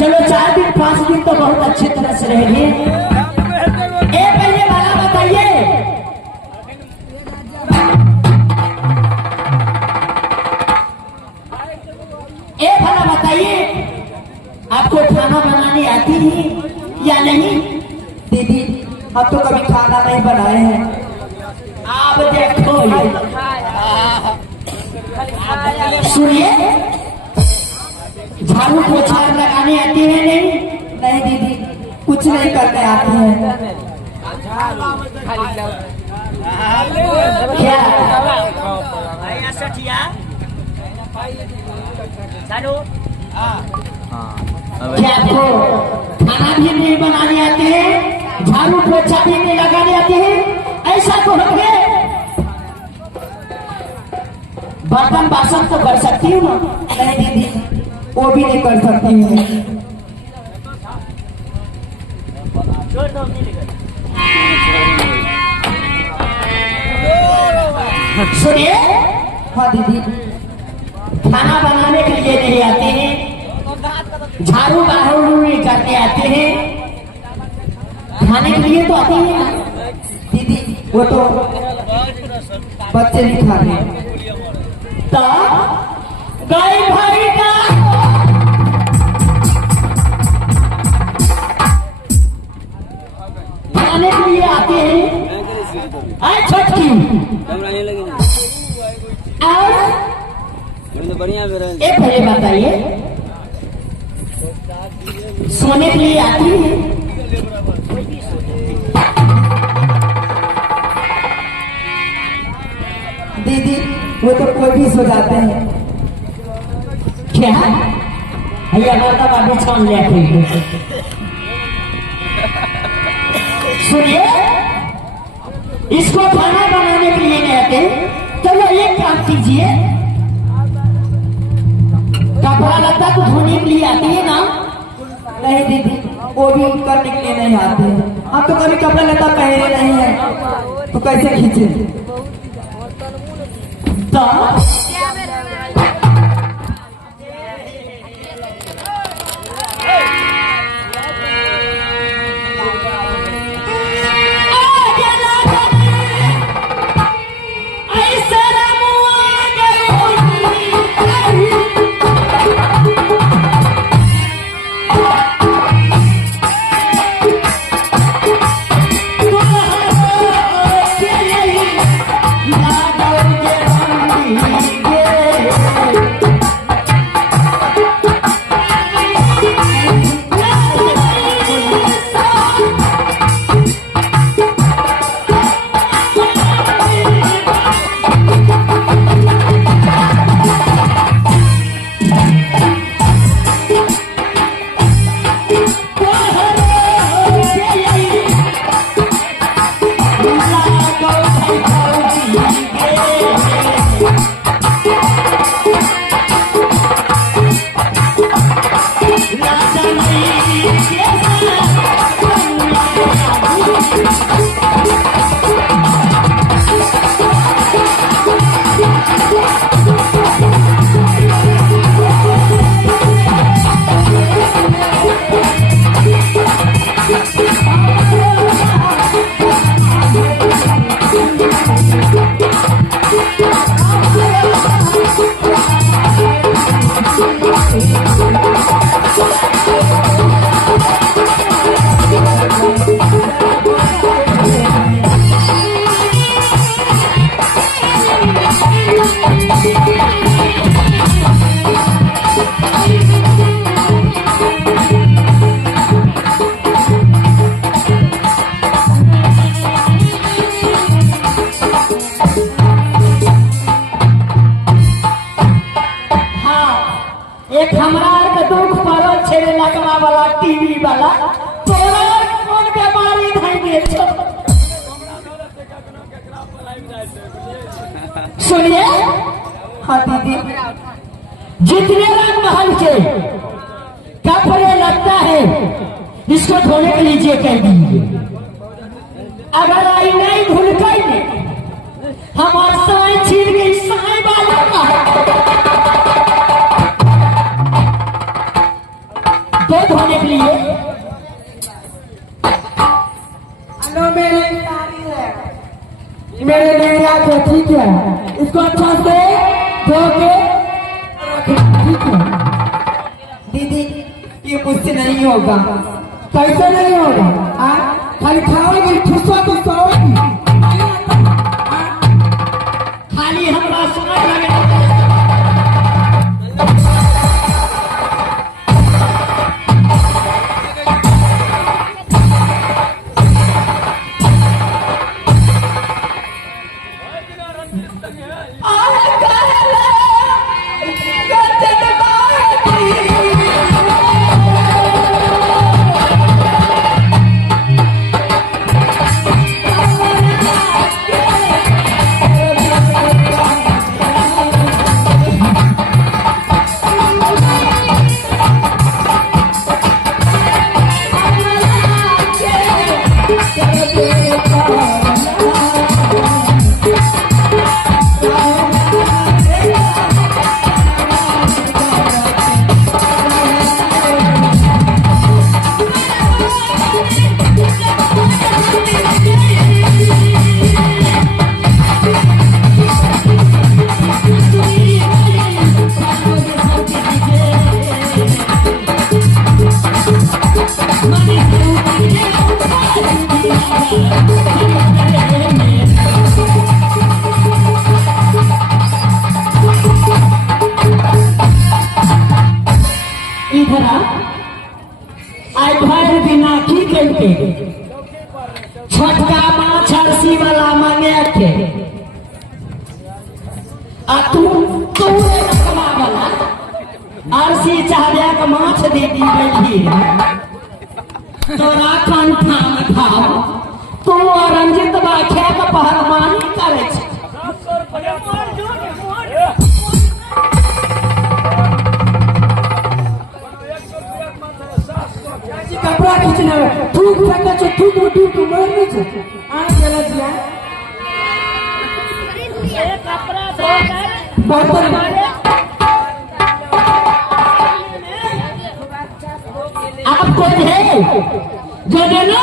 चलो 4 दिन 5 दिन तो बहुत अच्छी तरह से रहेंगे। ए पहले वाला बताइए, ए भला बताइए, आपको खाना बनाने आती है या नहीं? दीदी अब तो कभी खाना नहीं बनाए हैं। आप देखो सुनिए, झाड़ू पोछा लगाने आती है नहीं? नहीं दीदी, कुछ नहीं करने आते हैं। क्या क्या आपको खाना भी नहीं बनाने आते हैं, झाड़ू पोछा भी नहीं लगाने आते हैं? ऐसा तो होंगे। बर्तन बासन तो कर सकती हूँ ना? नहीं दीदी, वो भी नहीं कर सकती हूँ। सुनिए, हाँ दीदी, खाना बनाने के लिए नहीं आते हैं, झाड़ू बहारू नहीं करते आते हैं, खाने के लिए तो आते हैं ना दीदी, वो तो बच्चे नहीं खा रहे। तो गाय भाई का खाने के लिए आते हैं। छटकी और एक पहले बताइए, सोने के लिए आती है? दीदी वो तो कोई भी सो जाते हैं। क्या भैया माता बाबू छान ले आते? सुनिए, इसको खाना बनाने के लिए नहीं आते, चलो एक काम कीजिए, कपड़ा लत्ता तो धोने के लिए आती है ना? नहीं दीदी, वो भी करने के लिए नहीं आते हैं। हम तो कभी कपड़ा लत्ता पहने नहीं है, तो कैसे खींचे? तो एक हमारा के दुख पड़ल छे लकवा वाला टीवी वाला, तोरा कौन बीमारी धइ गेल छ? सुनिए, हाँ दीदी, जितने रंग महल के कपड़े लगता है, इसको धोने के लिए कह दीजिए। अगर आई नहीं धुल गई, हमारे साई छीन गई, साई वाला तो धोने के लिए मेरे सारी है, मेरे लिए आके ठीक है, इसको अच्छा से धो के ठीक है। दीदी ये मुझसे नहीं होगा। कैसे नहीं होगा? खाली खाओगी ठुसवा तो सोओगी, खाली हमरा समझ लगे। छोटका माछ अरसी वाला मांगे के आ तू रकमा वाला अरसी चाहबे के माछ दे दी बैठी तोरा कंठाम खाओ तू रंजित बा खे के पहलवानी करे छ। कपड़ा खींचना थूक फेंका छो, थूक मारने छो आ गेला जिया ए कपड़ा धोकर बर्तन आपको है जो देना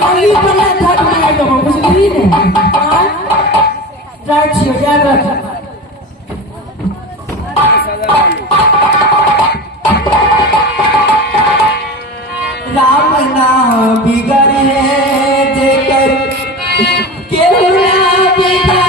लाली बना था बनाए तो कुछ नहीं है। रात छियो याद रख राम नाम बिगड़े जेकर केहू ना बिगड़े।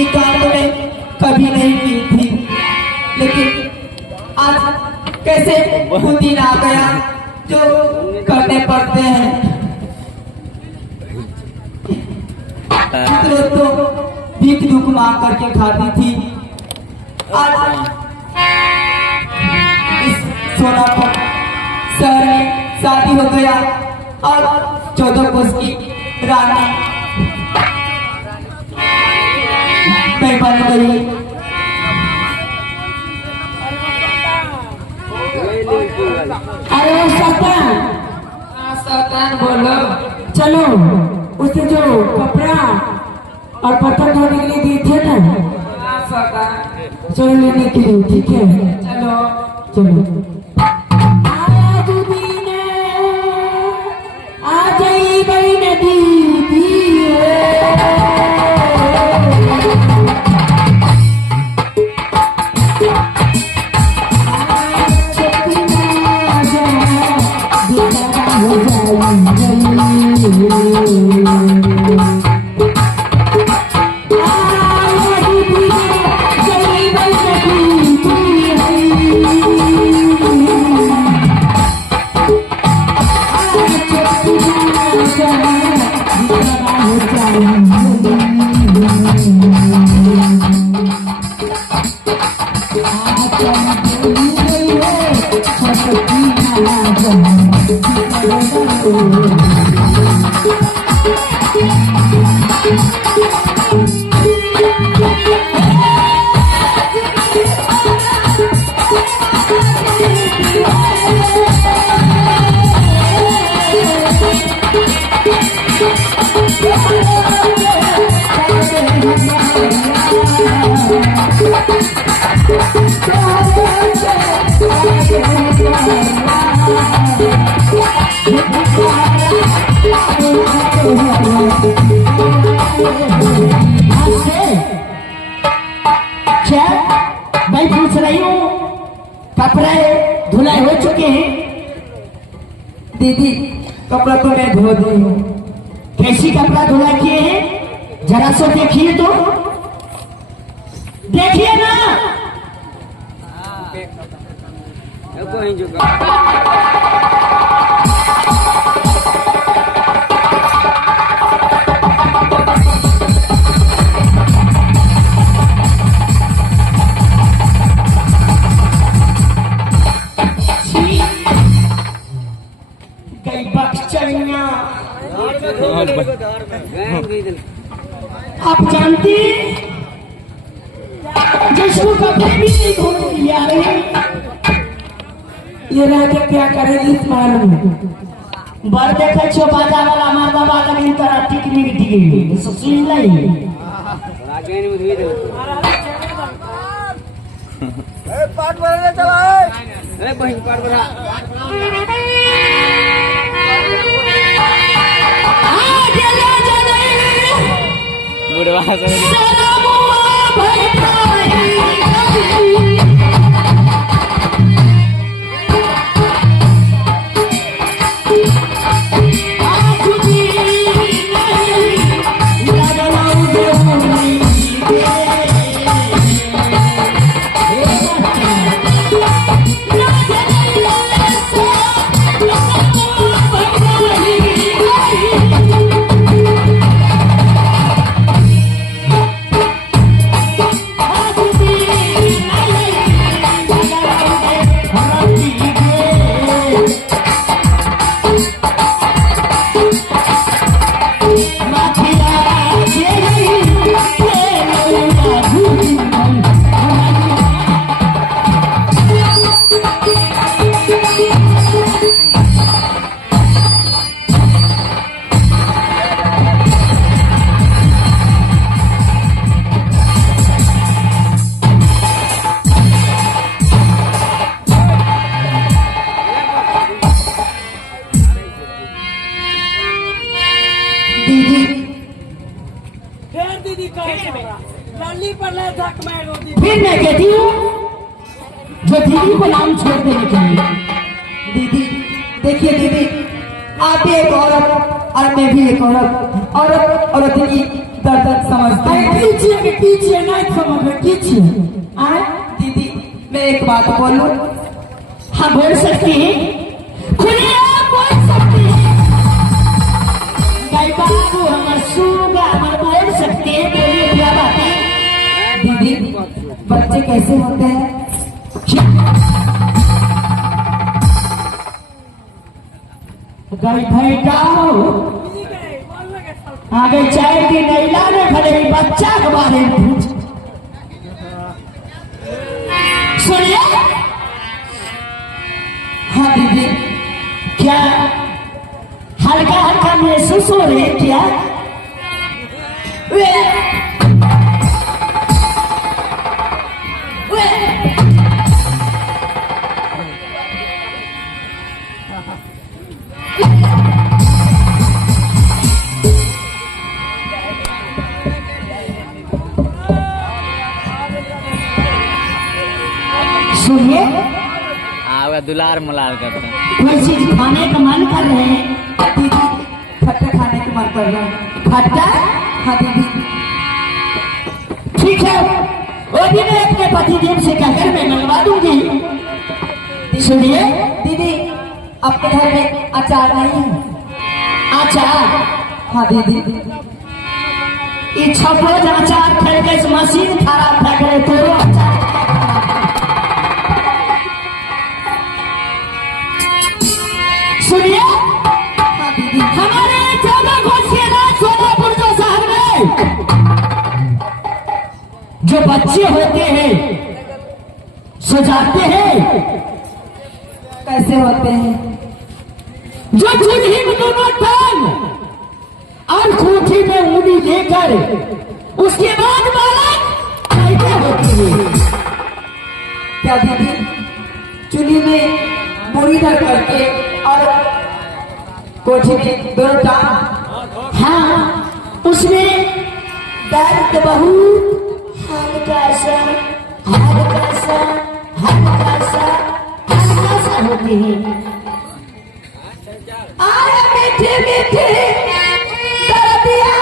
ये काम तो मैं कभी नहीं की थी, लेकिन आज कैसे वो दिन आ गया जो करने पड़ते हैं। रोज तो भीख दुख मांग करके खाती थी, आज इस सोनापुर शहर में शादी हो गया और 14 कोस की रानी मैं बन गई। अरे शैतान, शैतान बोलो। चलो उससे जो कपड़ा और पत्थर धोने के लिए दिए थे ना, चलो लेने के लिए, ठीक है? चलो चलो। आज दीने आ जाई बई नदी क्या मैं पूछ रही हूँ, कपड़े धुलाई हो चुके हैं? दीदी कपड़ा तो मैं धो दी हूँ। कैसी कपड़ा धुलाई किए हैं जरा सो देखिए तो, देखिए ना। आप जानती जिसको कपड़े भी नहीं धोने दिया है, ये राजा क्या करेगी इस मालूम? बर देखा छो बाजा वाला मारदा बाजा इन तरह टिकनी टिकी सो सुन लाई। ए पाट भरने चला ए बहन पाट भरा बुढ़वा फिर मैं कहती हूँ जो दीदी को नाम छोड़ देने के लिए। दीदी देखिए दीदी, आप भी एक औरत और मैं भी एक औरत, औरत औरत की दर्द समझते हैं। कीजिए नहीं समझ में कीजिए। आए दीदी मैं एक बात बोलूं? हाँ बोल सकती है, खुले आप बोल सकती है। गाय बाबू हमर सूगा हमर बोल सकती है, बोलिए क्या बात है? दीदी बच्चे कैसे होते हैं? गाय भाई का आगे चाय की नैला ने भले ही बच्चा के बारे में पूछ। सुनिए। हाँ दीदी क्या हल्का हल्का महसूस हो रही है क्या? वे सुनिए, दुलार मुलार करते हैं। कोई चीज खाने का मन कर रहे हैं? दीदी खट्टा खाने का मन कर रहा है। खट्टा? हाँ दीदी ठीक है, वो भी मैं अपने पतिदेव से कहकर मैं मंगवा दूंगी। सुनिए दीदी आपके घर में अचार नहीं है? अचार? हाँ दीदी ये छपो अचार फेंक के मशीन खराब फेंक रहे तो अचार। सुनिए। हाँ दीदी हमारे ज्यादा घोषिया सोनापुर जो शहर में जो बच्चे होते हैं सजाते हैं, कैसे होते हैं? जो चूल्ही में दोनों टांग और खूंटी में ऊनी लेकर उसके बाद बालक कैसे होते हैं? क्या दीदी चूल्ही में पूरी धर करके और कोठी में दो टांग? हाँ, उसमें दर्द बहुत हल्का सा हल्का सा हल्का सा हल्का सा होते हैं। आए मीठे मीठे दर्दिया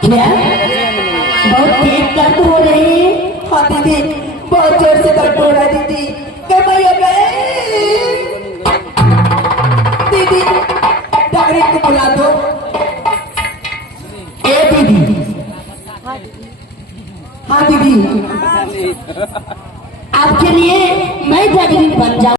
क्या बहुत तेज दर्द हो रही है? हाँ दीदी बहुत जोर से दर्द हो रहा है दीदी। मैं भैया गए दीदी डॉक्टर को बुला दो। ए दीदी। हाँ दीदी आपके लिए मैं जागरण बन जाऊं।